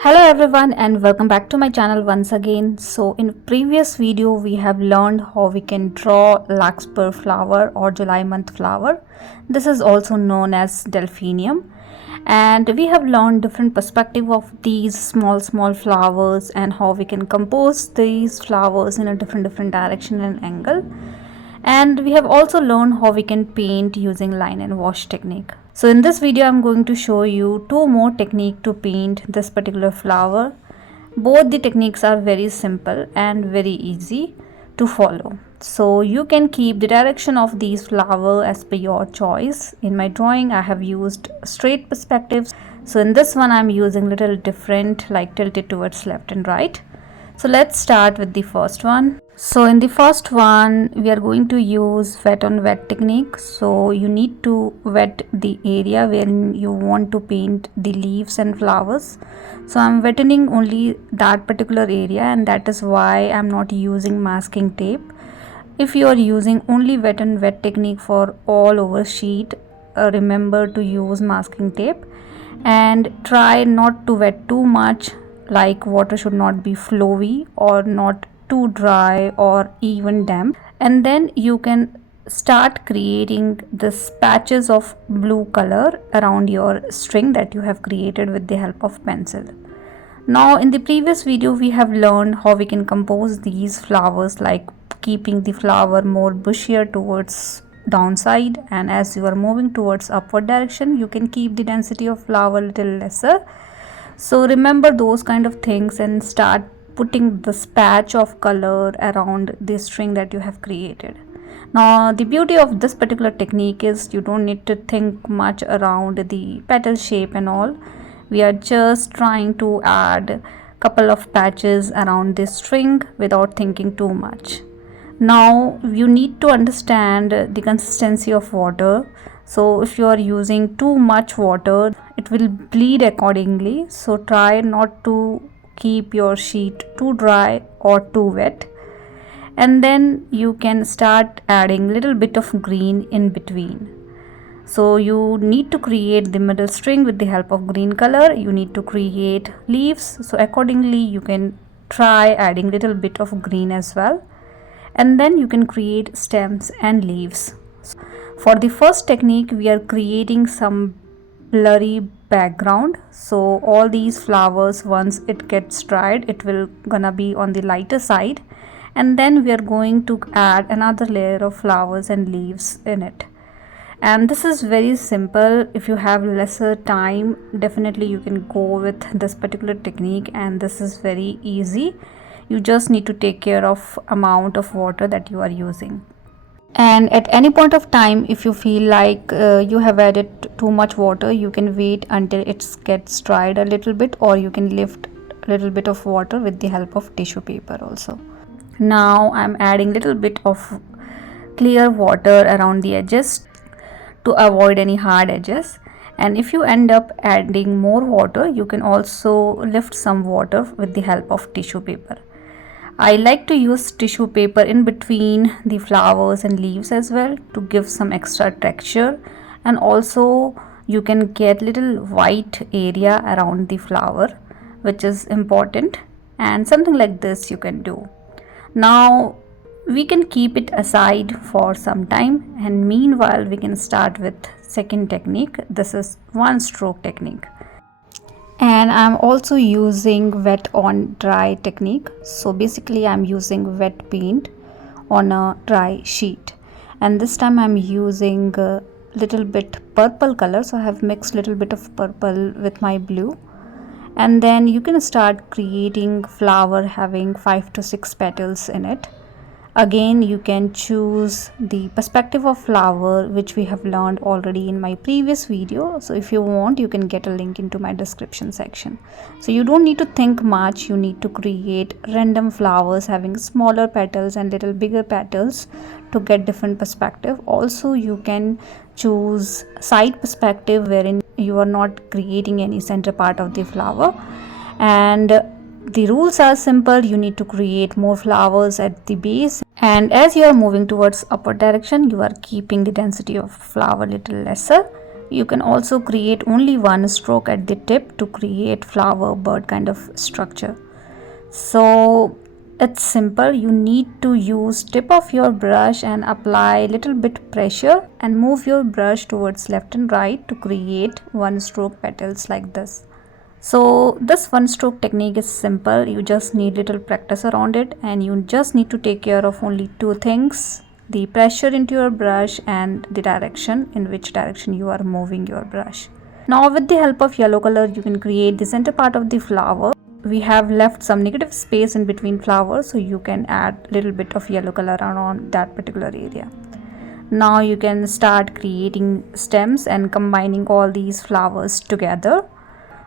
Hello everyone and welcome back to my channel once again. So in previous video we have learned how we can draw Larkspur flower or July month flower. This is also known as Delphinium, and we have learned different perspective of these small flowers and how we can compose these flowers in a different direction and angle. And we have also learned how we can paint using line and wash technique. So in this video I'm going to show you two more techniques to paint this particular flower. Both the techniques are very simple and very easy to follow. So you can keep the direction of these flowers as per your choice. In my drawing I have used straight perspectives. So in this one I'm using little different, like tilted towards left and right. So let's start with the first one. So in the first one we are going to use wet on wet technique. So you need to wet the area where you want to paint the leaves and flowers. So I'm wetting only that particular area, and that is why I'm not using masking tape. If you are using only wet on wet technique for all over sheet, remember to use masking tape and try not to wet too much. Like water should not be flowy or not too dry or even damp. And then you can start creating this patches of blue color around your string that you have created with the help of pencil. Now in the previous video we have learned how we can compose these flowers, like keeping the flower more bushier towards downside, and as you are moving towards upward direction you can keep the density of flower little lesser. So remember those kind of things and start putting this patch of color around the string that you have created. Now the beauty of this particular technique is you don't need to think much around the petal shape and all. We are just trying to add couple of patches around this string without thinking too much. Now you need to understand the consistency of water. So if you are using too much water, it will bleed accordingly. So try not to keep your sheet too dry or too wet. And then you can start adding little bit of green in between. So you need to create the middle string with the help of green color. You need to create leaves. So accordingly you can try adding little bit of green as well. And then you can create stems and leaves. For the first technique we are creating some blurry background. So all these flowers, once it gets dried, it will gonna be on the lighter side, and then we are going to add another layer of flowers and leaves in it. And this is very simple. If you have lesser time, definitely you can go with this particular technique, and this is very easy. You just need to take care of amount of water that you are using. And at any point of time, if you feel like you have added too much water, you can wait until it gets dried a little bit, or you can lift a little bit of water with the help of tissue paper also. Now I'm adding little bit of clear water around the edges to avoid any hard edges. And if you end up adding more water, you can also lift some water with the help of tissue paper. I like to use tissue paper in between the flowers and leaves as well to give some extra texture, and also you can get little white area around the flower, which is important, and something like this you can do. Now we can keep it aside for some time, and meanwhile we can start with second technique. This is one stroke technique. And I'm also using wet on dry technique. So basically I'm using wet paint on a dry sheet, and this time I'm using a little bit purple color. So I have mixed little bit of purple with my blue, and then you can start creating flower having 5 to 6 petals in it. Again, you can choose the perspective of flower, which we have learned already in my previous video. So if you want, you can get a link into my description section. So you don't need to think much. You need to create random flowers having smaller petals and little bigger petals to get different perspective. Also, you can choose side perspective wherein you are not creating any center part of the flower. And the rules are simple. You need to create more flowers at the base, and as you are moving towards upward direction, you are keeping the density of flower little lesser You can also create only one stroke at the tip to create flower bird kind of structure. So it's simple. You need to use tip of your brush and apply little bit pressure and move your brush towards left and right to create one stroke petals like this. So this one stroke technique is simple. You just need little practice around it, and you just need to take care of only two things: the pressure into your brush and the direction, in which direction you are moving your brush. Now with the help of yellow color, you can create the center part of the flower. We have left some negative space in between flowers, so you can add little bit of yellow color around that particular area. Now you can start creating stems and combining all these flowers together.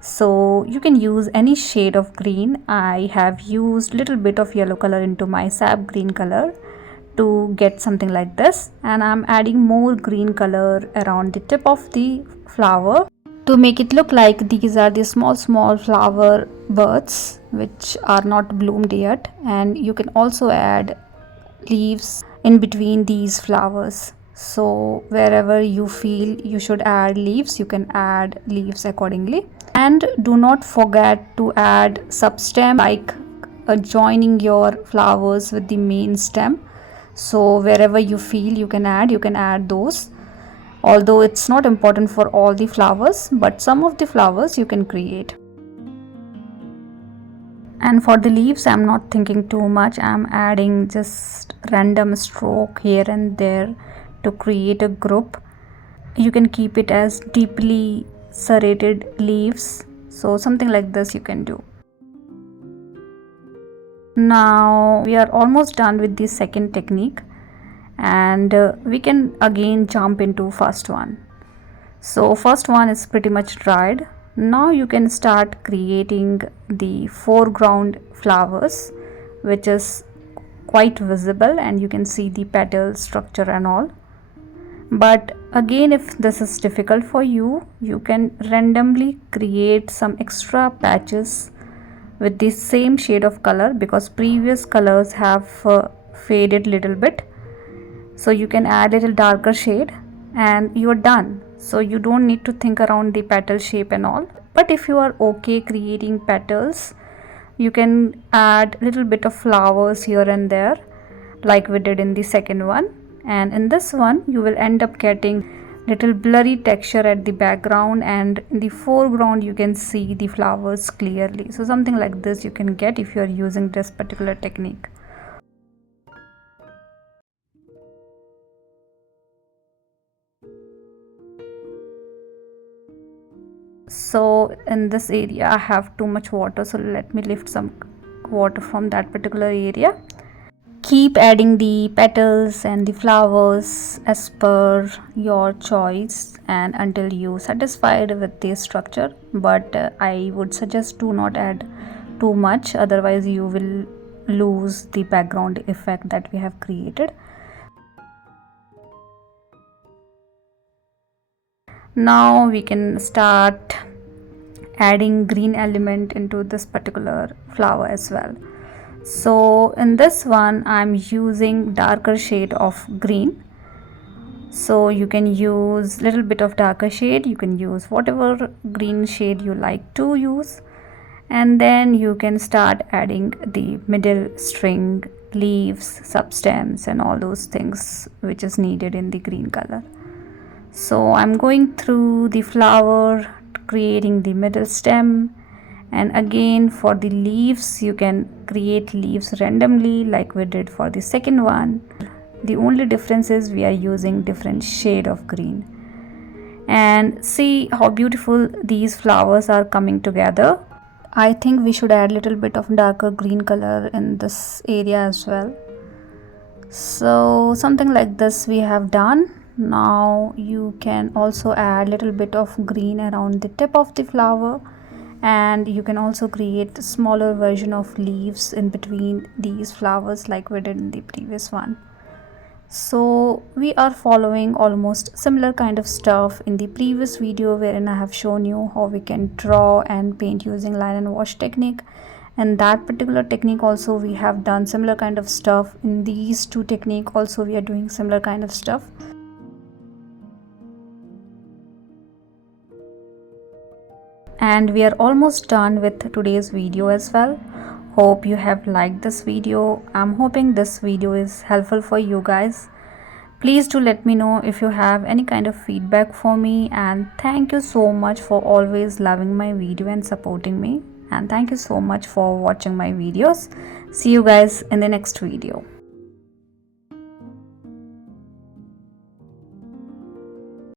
So you can use any shade of green. I have used little bit of yellow color into my sap green color to get something like this, and I'm adding more green color around the tip of the flower to make it look like these are the small flower buds which are not bloomed yet. And you can also add leaves in between these flowers. So wherever you feel you should add leaves, you can add leaves accordingly. And do not forget to add substem, like joining your flowers with the main stem. So wherever you feel you can add those. Although it's not important for all the flowers, but some of the flowers you can create. And for the leaves, I'm not thinking too much. I'm adding just random stroke here and there to create a group. You can keep it as deeply serrated leaves. So something like this you can do. Now we are almost done with the second technique, and we can again jump into first one. So first one is pretty much dried. Now you can start creating the foreground flowers, which is quite visible, and you can see the petal structure and all. But again, if this is difficult for you, you can randomly create some extra patches with the same shade of color, because previous colors have faded little bit. So you can add a little darker shade and you're done. So you don't need to think around the petal shape and all. But if you are okay creating petals, you can add little bit of flowers here and there, like we did in the second one. And in this one you will end up getting little blurry texture at the background, and in the foreground you can see the flowers clearly. So something like this you can get if you are using this particular technique. So in this area I have too much water, so let me lift some water from that particular area. Keep adding the petals and the flowers as per your choice and until you satisfied with the structure. But I would suggest do not add too much, otherwise you will lose the background effect that we have created. Now we can start adding green element into this particular flower as well. So in this one I'm using darker shade of green. So you can use little bit of darker shade, you can use whatever green shade you like to use, and then you can start adding the middle string, leaves, substems and all those things which is needed in the green color. So I'm going through the flower, creating the middle stem. And again, for the leaves, you can create leaves randomly like we did for the second one. The only difference is we are using different shade of green. And see how beautiful these flowers are coming together. I think we should add a little bit of darker green color in this area as well. So something like this we have done. Now you can also add a little bit of green around the tip of the flower. And you can also create a smaller version of leaves in between these flowers like we did in the previous one. So we are following almost similar kind of stuff in the previous video, wherein I have shown you how we can draw and paint using line and wash technique. And that particular technique also we have done similar kind of stuff. In these two technique also we are doing similar kind of stuff. And we are almost done with today's video as well. Hope you have liked this video. I'm hoping this video is helpful for you guys. Please do let me know if you have any kind of feedback for me, and thank you so much for always loving my video and supporting me, and thank you so much for watching my videos. See you guys in the next video.